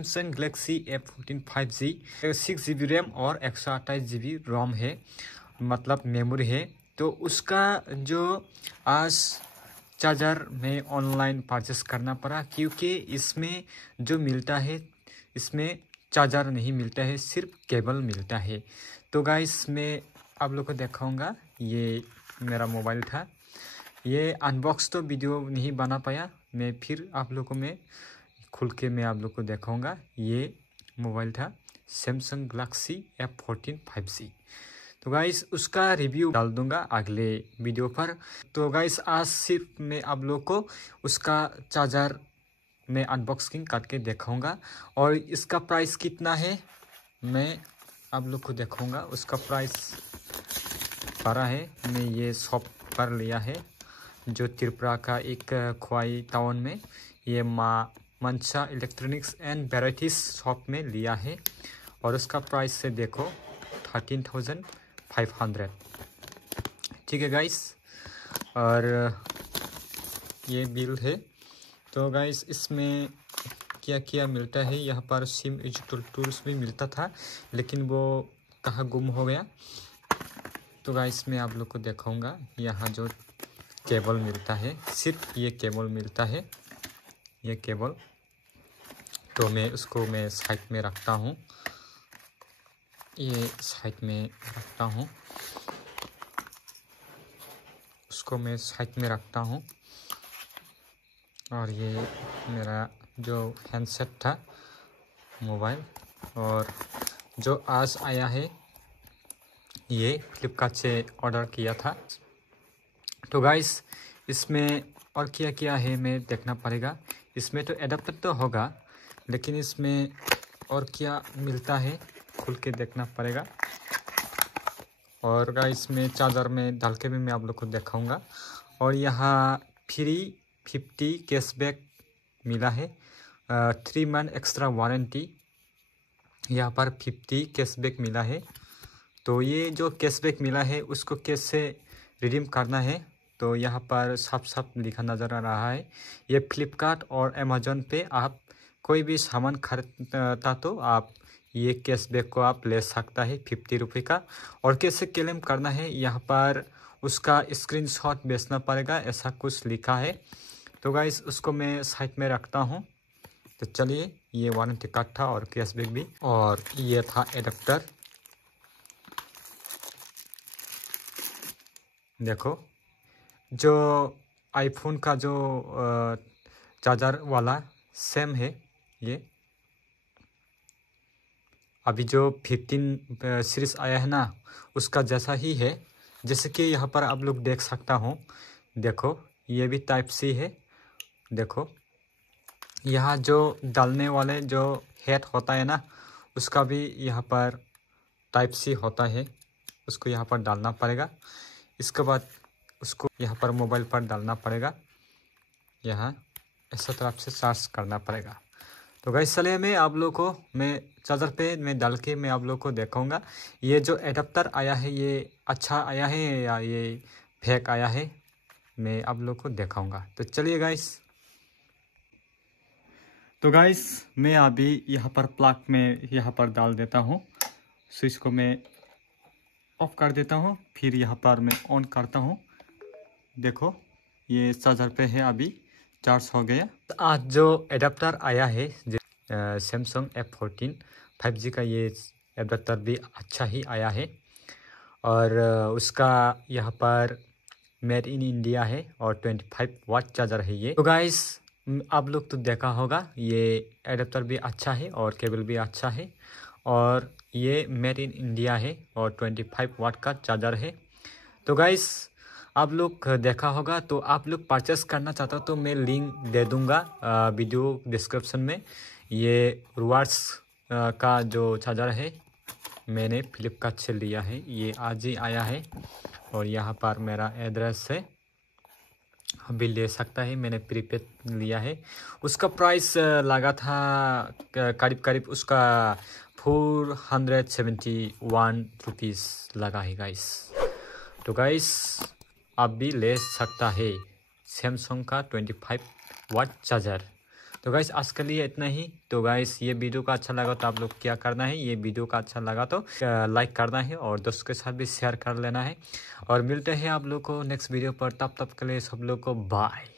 Samsung Galaxy A14 5G 6GB RAM और 128GB रोम है, मतलब मेमोरी है। तो उसका जो आज चार्जर में ऑनलाइन परचेस करना पड़ा, क्योंकि इसमें जो मिलता है इसमें चार्जर नहीं मिलता है, सिर्फ केबल मिलता है। तो गाइस मैं आप लोग को दिखाऊंगा। ये मेरा मोबाइल था, ये अनबॉक्स तो वीडियो नहीं बना पाया मैं, फिर आप लोग को मैं खुल के मैं आप लोग को दिखाऊंगा। ये मोबाइल था सैमसंग गैलेक्सी A14 5G। तो गाइस उसका रिव्यू डाल दूंगा अगले वीडियो पर। तो गाइस आज सिर्फ मैं आप लोग को उसका चार्जर में अनबॉक्सिंग करके दिखाऊंगा, और इसका प्राइस कितना है मैं आप लोग को दिखाऊंगा। उसका प्राइस पड़ा है, मैं ये शॉप पर लिया है जो त्रिपुरा का एक खोवाई टाउन में, ये मंचा इलेक्ट्रॉनिक्स एंड वेराइटीज शॉप में लिया है। और उसका प्राइस से देखो 13,500, ठीक है गाइस। और ये बिल है। तो गाइस इसमें क्या क्या मिलता है, यहाँ पर सिम यूज टूल्स भी मिलता था, लेकिन वो कहाँ गुम हो गया। तो गाइस मैं आप लोग को दिखाऊंगा। यहाँ जो केबल मिलता है, सिर्फ ये केबल मिलता है, ये केबल। तो मैं उसको मैं साइड में रखता हूँ, ये साइड में रखता हूँ, उसको मैं साइड में रखता हूँ। और ये मेरा जो हैंडसेट था मोबाइल, और जो आज आया है ये फ्लिपकार्ट से ऑर्डर किया था। तो गाइस इसमें और क्या क्या है मैं देखना पड़ेगा। इसमें तो एडाप्टर तो होगा, लेकिन इसमें और क्या मिलता है खुल के देखना पड़ेगा। और गाइस में चार्जर में डाल के भी मैं आप लोग को दिखाऊंगा। और यहाँ फ्री 50 कैशबैक मिला है, 3 मंथ एक्स्ट्रा वारंटी, यहाँ पर 50 कैशबैक मिला है। तो ये जो कैशबैक मिला है उसको कैसे रिडीम करना है, तो यहाँ पर साफ साफ लिखा नज़र आ रहा है। ये फ्लिपकार्ट और अमेज़न पे आप कोई भी सामान खरीदता तो आप ये कैशबैक को आप ले सकता है 50 रुपये का। और कैसे क्लेम करना है, यहाँ पर उसका स्क्रीनशॉट भेजना पड़ेगा, ऐसा कुछ लिखा है। तो गाइस उसको मैं साइड में रखता हूँ। तो चलिए, ये वारंटी कार्ड था और कैशबैक भी, और ये था एडाप्टर। देखो जो आईफोन का जो चार्जर वाला सेम है, ये अभी जो 15 सीरीज आया है ना, उसका जैसा ही है। जैसे कि यहाँ पर आप लोग देख सकता हूँ, देखो ये भी टाइप सी है। देखो यहाँ जो डालने वाले जो हेड होता है ना, उसका भी यहाँ पर टाइप सी होता है, उसको यहाँ पर डालना पड़ेगा। इसके बाद उसको यहाँ पर मोबाइल पर डालना पड़ेगा, यहाँ ऐसा तरफ से चार्ज करना पड़ेगा। तो गाइस चलिए मैं आप लोग को मैं चार्जर पे मैं डाल के मैं आप लोग को दिखाऊंगा। ये जो एडाप्टर आया है ये अच्छा आया है या ये फेक आया है, मैं आप लोग को दिखाऊंगा। तो चलिए गाइस। तो गाइस मैं अभी यहाँ पर प्लग में यहाँ पर डाल देता हूँ, स्विच को मैं ऑफ कर देता हूँ, फिर यहाँ पर मैं ऑन करता हूँ। देखो ये चार्जर पे है, अभी चार्ज हो गया। तो आज जो एडाप्टर आया है सैमसंग A14 5G का, ये एडाप्टर भी अच्छा ही आया है। और उसका यहाँ पर मेड इन इंडिया है और 25 वाट चार्जर है ये। तो गाइस आप लोग तो देखा होगा, ये एडाप्टर भी अच्छा है और केबल भी अच्छा है, और ये मेड इन इंडिया है और 25 वाट का चार्जर है। तो गाइस आप लोग देखा होगा, तो आप लोग परचेस करना चाहता हो तो मैं लिंक दे दूंगा वीडियो डिस्क्रिप्शन में। ये रिवार्ड्स का जो चार्जर है मैंने फ्लिपकार्ट से लिया है, ये आज ही आया है, और यहाँ पर मेरा एड्रेस है, अभी ले सकता है। मैंने प्रीपेड लिया है। उसका प्राइस लगा था करीब करीब उसका 471 रुपीज़ लगा है गाइस। तो गाइस आप भी ले सकता है सैमसंग का 25 वाट चार्जर। तो गाइस आज के लिए इतना ही। तो गाइस ये वीडियो का अच्छा लगा तो आप लोग क्या करना है, ये वीडियो का अच्छा लगा तो लाइक करना है और दोस्तों के साथ भी शेयर कर लेना है। और मिलते हैं आप लोग को नेक्स्ट वीडियो पर, तब तक के लिए सब लोग को बाय।